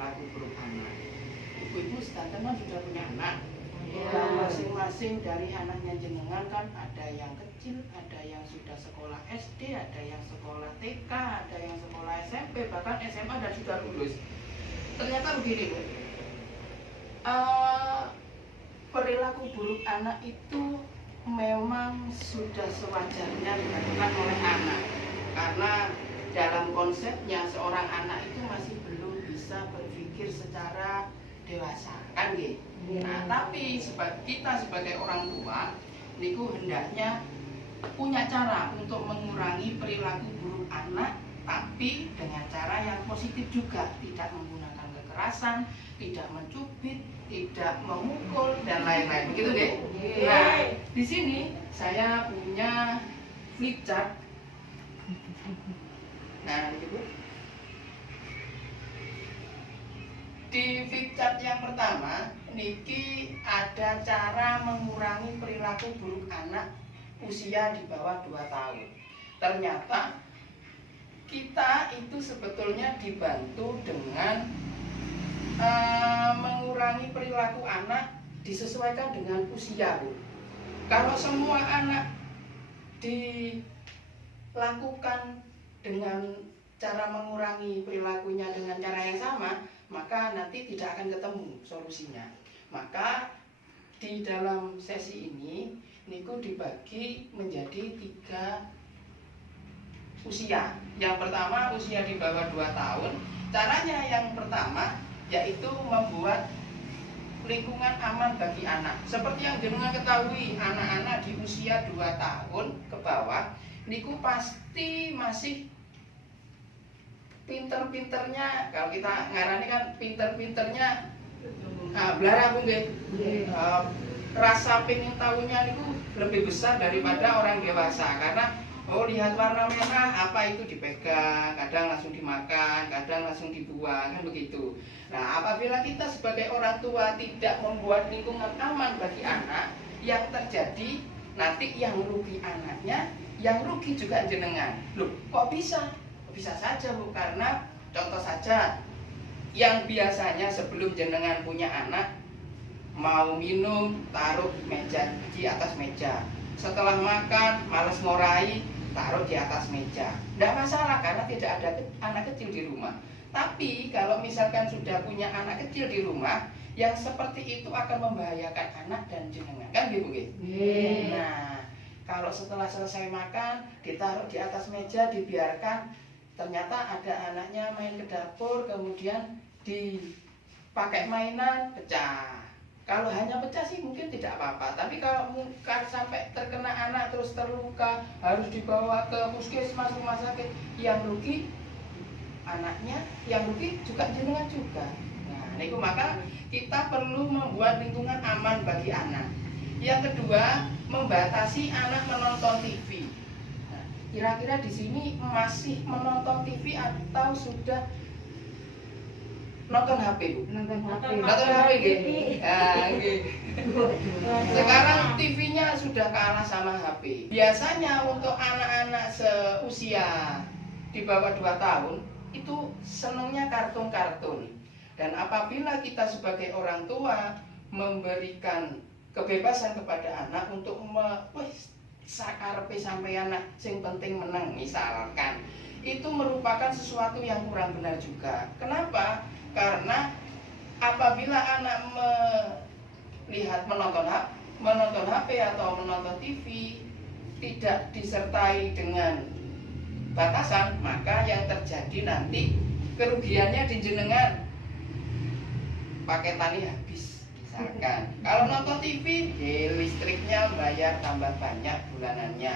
perilaku buruk anak. Ibu-ibu sekarang sudah punya anak. Masing-masing dari anaknya jenengan kan ada yang kecil, ada yang sudah sekolah SD, ada yang sekolah TK, ada yang sekolah SMP, bahkan SMA dan sudah lulus. Ternyata begini, Bu. Perilaku buruk anak itu memang sudah sewajarnya dilakukan oleh anak, karena dalam konsepnya seorang anak itu masih belum bisa berpikir secara dewasa, kan gitu. Nah, tapi kita sebagai orang tua niku hendaknya punya cara untuk mengurangi perilaku buruk anak, tapi dengan cara yang positif juga, tidak menggunakan kekerasan, tidak mencubit, tidak memukul dan lain-lain. Begitu deh. Nah, di sini saya punya flip chart. Nah, gitu. Di flip chart yang pertama, niki ada cara mengurangi perilaku buruk anak usia di bawah 2 tahun. Ternyata kita itu sebetulnya dibantu dengan mengurangi perilaku anak disesuaikan dengan usia, Bu. Kalau semua anak dilakukan dengan cara mengurangi perilakunya dengan cara yang sama, maka nanti tidak akan ketemu solusinya. Maka di dalam sesi ini niku dibagi menjadi 3 usia. Yang pertama usia di bawah 2 tahun. Caranya yang pertama yaitu membuat lingkungan aman bagi anak. Seperti yang jenengan ketahui, anak-anak di usia 2 tahun ke bawah niku pasti masih pinter-pinternya, kalau kita ngarani kan pinter-pinternya belara Bu nggih. Rasa pengen tahunya niku lebih besar daripada orang dewasa, karena lihat warna merah apa itu dipegang, kadang langsung dimakan, kadang langsung dibuang, kan begitu. Nah, apabila kita sebagai orang tua tidak membuat lingkungan aman bagi anak, yang terjadi nanti yang rugi anaknya, yang rugi juga jenengan. Loh, kok bisa? Bisa saja, Bu, karena contoh saja yang biasanya sebelum jenengan punya anak mau minum taruh meja di atas meja, setelah makan malas ngorai taruh di atas meja, tidak masalah karena tidak ada anak kecil di rumah. Tapi kalau misalkan sudah punya anak kecil di rumah, yang seperti itu akan membahayakan anak dan jenengan, kan gitu, Bu? Nah, kalau setelah selesai makan ditaruh di atas meja dibiarkan, ternyata ada anaknya main ke dapur, kemudian dipakai mainan, pecah. Kalau hanya pecah sih mungkin tidak apa-apa, tapi kalau sampai terkena anak terus terluka, harus dibawa ke puskesmas, rumah sakit, yang rugi anaknya, yang rugi juga jenengan juga. Nah, niku maka kita perlu membuat lingkungan aman bagi anak. Yang kedua, membatasi anak menonton TV. Kira-kira di sini masih menonton TV atau sudah nonton HP, Bu? Nonton HP gitu. Nah, gitu. Sekarang TV-nya sudah kalah sama HP. Biasanya untuk anak-anak seusia di bawah 2 tahun itu senangnya kartun-kartun. Dan apabila kita sebagai orang tua memberikan kebebasan kepada anak untuk sakarepe sampai anak sing penting menang misalkan, itu merupakan sesuatu yang kurang benar juga. Kenapa? Karena apabila anak melihat menonton HP atau menonton TV tidak disertai dengan batasan, maka yang terjadi nanti kerugiannya di jenengan, paketannya habis. Misalkan kalau nonton TV, listriknya bayar tambah banyak bulanannya.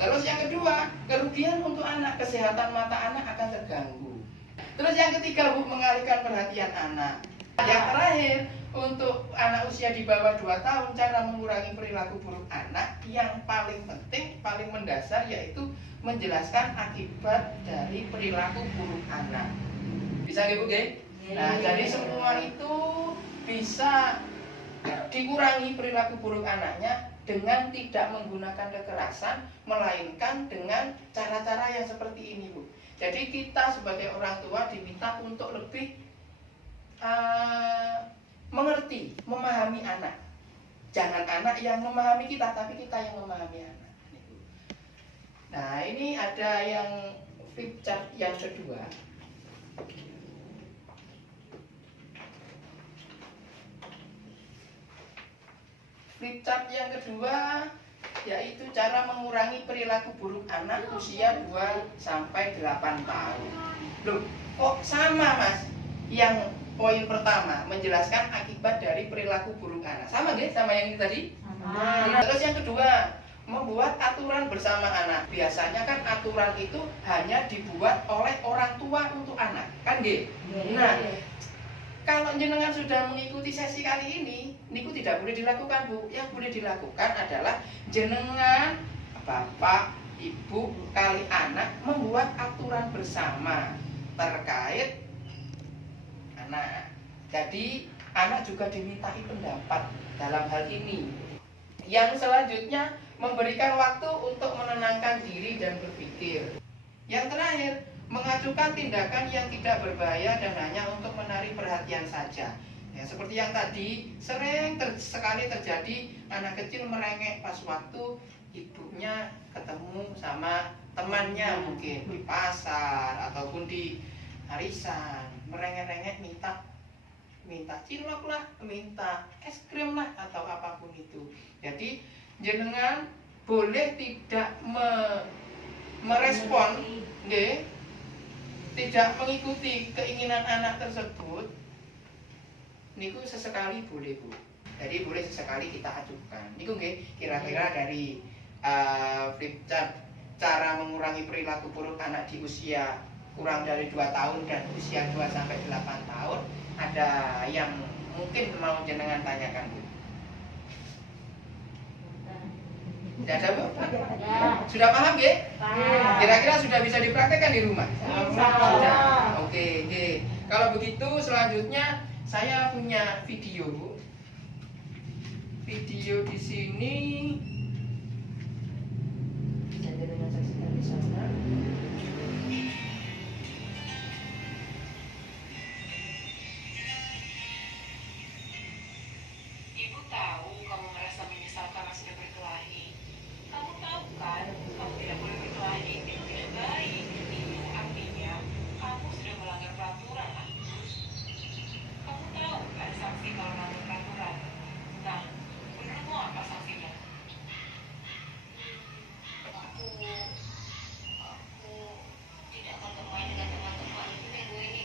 Terus yang kedua, kerugian untuk anak, kesehatan mata anak akan terganggu. Terus yang ketiga, Bu, mengalihkan perhatian anak. Yang terakhir, untuk anak usia di bawah 2 tahun, cara mengurangi perilaku buruk anak yang paling penting, paling mendasar, yaitu menjelaskan akibat dari perilaku buruk anak. Bisa Bu? Nah, jadi semua itu bisa dikurangi perilaku buruk anaknya dengan tidak menggunakan kekerasan, melainkan dengan cara-cara yang seperti ini, Bu. Jadi kita sebagai orang tua diminta untuk lebih mengerti, memahami anak. Jangan anak yang memahami kita, tapi kita yang memahami anak. Nah, ini ada yang flip chart yang kedua. Flip chart yang kedua yaitu cara mengurangi perilaku buruk anak usia 2-8 tahun. Loh, kok sama Mas? Yang poin pertama menjelaskan akibat dari perilaku buruk anak. Sama nggak sama yang ini tadi? Sama. Terus yang kedua, membuat aturan bersama anak. Biasanya kan aturan itu hanya dibuat oleh orang tua untuk anak, kan nggih? Nah, kalau jenengan sudah mengikuti sesi kali ini, niku tidak boleh dilakukan, Bu. Yang boleh dilakukan adalah jenengan, bapak, ibu, kali anak membuat aturan bersama terkait anak. Jadi anak juga dimintai pendapat dalam hal ini. Yang selanjutnya memberikan waktu untuk menenangkan diri dan berpikir. Yang terakhir, mengajukan tindakan yang tidak berbahaya dan hanya untuk menarik perhatian saja. Ya, seperti yang tadi, sering sekali terjadi anak kecil merengek pas waktu ibunya ketemu sama temannya, mungkin di pasar ataupun di arisan, merengek-rengek minta cilok lah, minta es krim lah, atau apapun itu. Jadi jenengan boleh tidak merespon, tidak mengikuti keinginan anak tersebut. Niku sesekali boleh, Bu. Jadi boleh sesekali kita ajukan. Niku nggih kira-kira dari flip chart cara mengurangi perilaku buruk anak di usia kurang dari 2 tahun dan usia 2-8 tahun. Ada yang mungkin mau jenengan tanyakan, Bu? Tidak ada, Bu? Sudah paham, nggih? Kira-kira sudah bisa dipraktekkan di rumah? Sudah. Oke, nggih. Kalau begitu selanjutnya saya punya video, Bu. Video di sini bisa jenengan saksikan di sana. Ibu tahu kamu merasa menyesal karena sudah berkelahi. Kamu tahu kan, kamu tidak boleh berkelahi, itu tidak baik. Itu artinya kamu sudah melanggar peraturan, Agus. Kamu tahu ada sanksi kalau melanggar peraturan. Nah, menurutmu apa sanksinya? Aku tidak akan bermain dengan teman-teman minggu ini.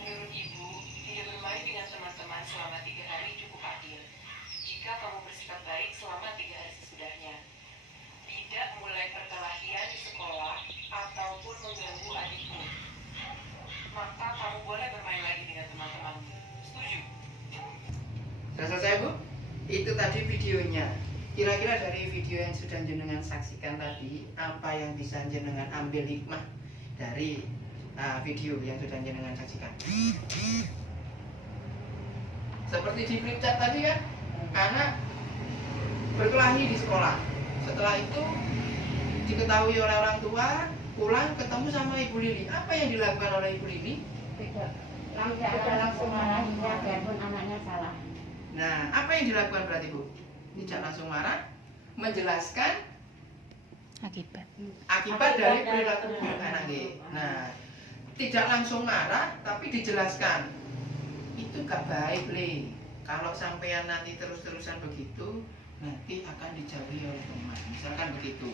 Menurut ibu, tidak bermain dengan teman-teman selama 3 hari cukup adil. Jika kamu bersikap baik selama 3 hari sesudahnya, tidak mulai perkelahian di sekolah ataupun mengganggu adikmu, maka kamu boleh bermain lagi dengan teman-temanmu. Setuju? Sudah selesai, Bu? Itu tadi videonya. Kira-kira dari video yang sudah jenengan saksikan tadi, apa yang bisa jenengan ambil hikmah dari video yang sudah jenengan saksikan? Seperti di flip chart tadi kan, anak berkelahi di sekolah. Setelah itu diketahui oleh orang tua, pulang ketemu sama Ibu Lili. Apa yang dilakukan oleh Ibu Lili? Tidak langsung marahinya biarpun anaknya salah. Nah, apa yang dilakukan berarti, Bu? Tidak langsung marah, menjelaskan akibat dari perilaku buruk anak. Nah, tidak langsung marah, tapi dijelaskan. Itu gak baik, Le. Kalau sampean nanti terus-terusan begitu, nanti akan dijauhi oleh teman. Misalkan begitu.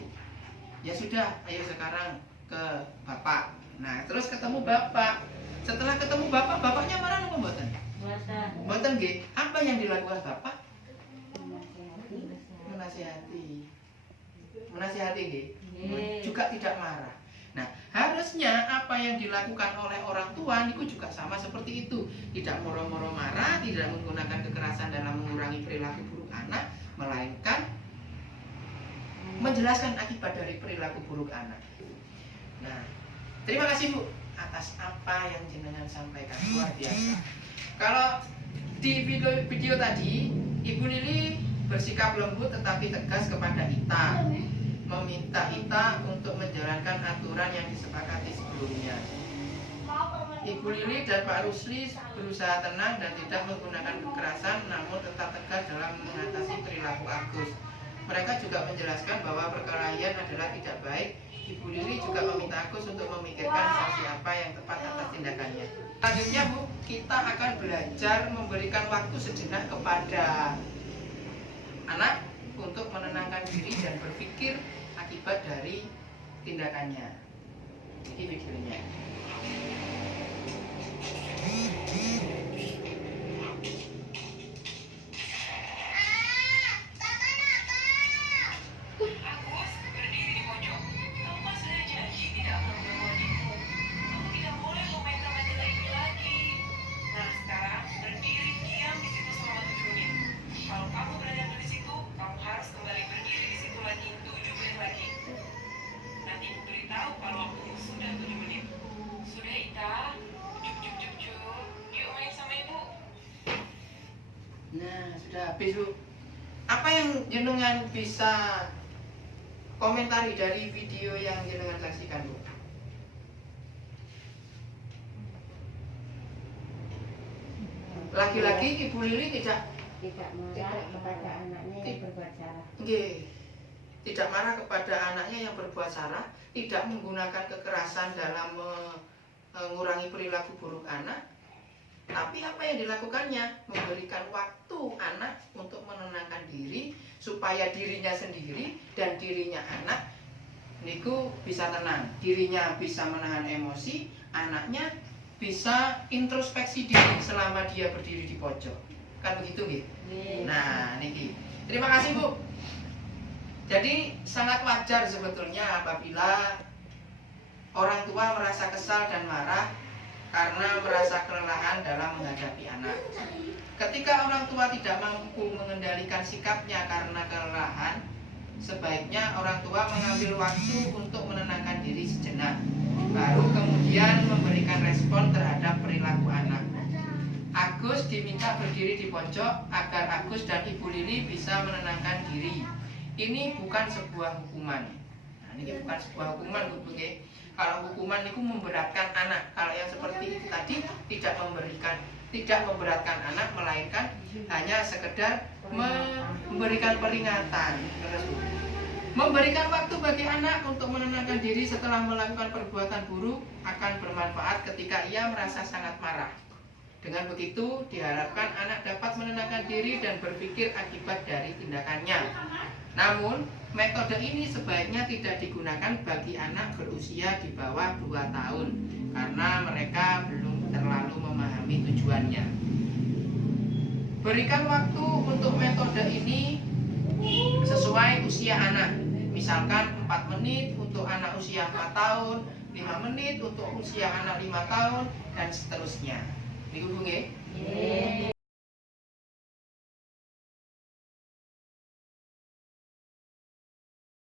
Ya sudah, ayo sekarang ke bapak. Nah, terus ketemu bapak. Setelah ketemu bapak, bapaknya marah apa mboten? Mboten nggih. Apa yang dilakukan bapak? Menasihati nggih. Juga tidak marah. Nah, harusnya apa yang dilakukan oleh orang tua niku juga sama seperti itu. Tidak moro-moro marah, tidak menggunakan kekerasan dalam mengurangi perilaku buruk anak, melainkan menjelaskan akibat dari perilaku buruk anak. Nah, terima kasih, Bu, atas apa yang jenengan sampaikan, luar biasa. Kalau di video tadi, Ibu Lili bersikap lembut tetapi tegas kepada Ita, meminta Ita untuk menjalankan aturan yang disepakati sebelumnya. Ibu Lili dan Pak Rusli berusaha tenang dan tidak menggunakan kekerasan, namun tetap tegas dalam mengatasi perilaku Agus. Mereka juga menjelaskan bahwa perkelahian adalah tidak baik. Ibu Lili juga meminta Agus untuk memikirkan sanksi apa yang tepat atas tindakannya. Selanjutnya Bu, kita akan belajar memberikan waktu sejenak kepada anak untuk menenangkan diri dan berpikir akibat dari tindakannya. Ini videonya. Agus, berdiri di pojok. Kamu kan sudah janji tidak akan mengganggu adikmu. Kamu tidak boleh memainkan majalah ini lagi. Nah, sekarang berdiri diam di situ selama 7 menit. Kalau kamu berada di situ, kamu harus kembali berdiri di situ lagi 7 menit lagi. Nanti ibu beritahu kalau waktunya sudah 7 menit. Sudah, Ita? Cuk. Yuk main sama ibu. Nah, sudah habis Bu. Apa yang jenengan bisa komentari dari video yang jenengan saksikan Bu? Lagi-lagi Ibu Lili tidak marah kepada anaknya yang berbuat salah. tidak marah kepada anaknya yang berbuat salah, tidak menggunakan kekerasan dalam mengurangi perilaku buruk anak. Tapi apa yang dilakukannya? Memberikan waktu anak untuk menenangkan diri supaya dirinya sendiri dan dirinya anak niku bisa tenang, dirinya bisa menahan emosi, anaknya bisa introspeksi diri selama dia berdiri di pojok. Kan begitu nggih? Nah, niki. Terima kasih Bu. Jadi sangat wajar sebetulnya apabila orang tua merasa kesal dan marah karena merasa kelelahan dalam menghadapi anak. Ketika orang tua tidak mampu mengendalikan sikapnya karena kelelahan, sebaiknya orang tua mengambil waktu untuk menenangkan diri sejenak, baru kemudian memberikan respon terhadap perilaku anak. Agus diminta berdiri di pojok agar Agus dan Ibu Lili bisa menenangkan diri. Ini bukan sebuah hukuman. Nah, ini bukan sebuah hukuman, Bu. Kalau hukuman itu memberatkan anak. Kalau yang seperti itu tadi tidak memberatkan anak, melainkan hanya sekedar memberikan peringatan. Memberikan waktu bagi anak untuk menenangkan diri setelah melakukan perbuatan buruk akan bermanfaat ketika ia merasa sangat marah. Dengan begitu diharapkan anak dapat menenangkan diri dan berpikir akibat dari tindakannya. Namun, metode ini sebaiknya tidak digunakan bagi anak berusia di bawah 2 tahun karena mereka belum terlalu memahami tujuannya. Berikan waktu untuk metode ini sesuai usia anak. Misalkan 4 menit untuk anak usia 4 tahun, 5 menit untuk usia anak 5 tahun, dan seterusnya. Ini hubungi.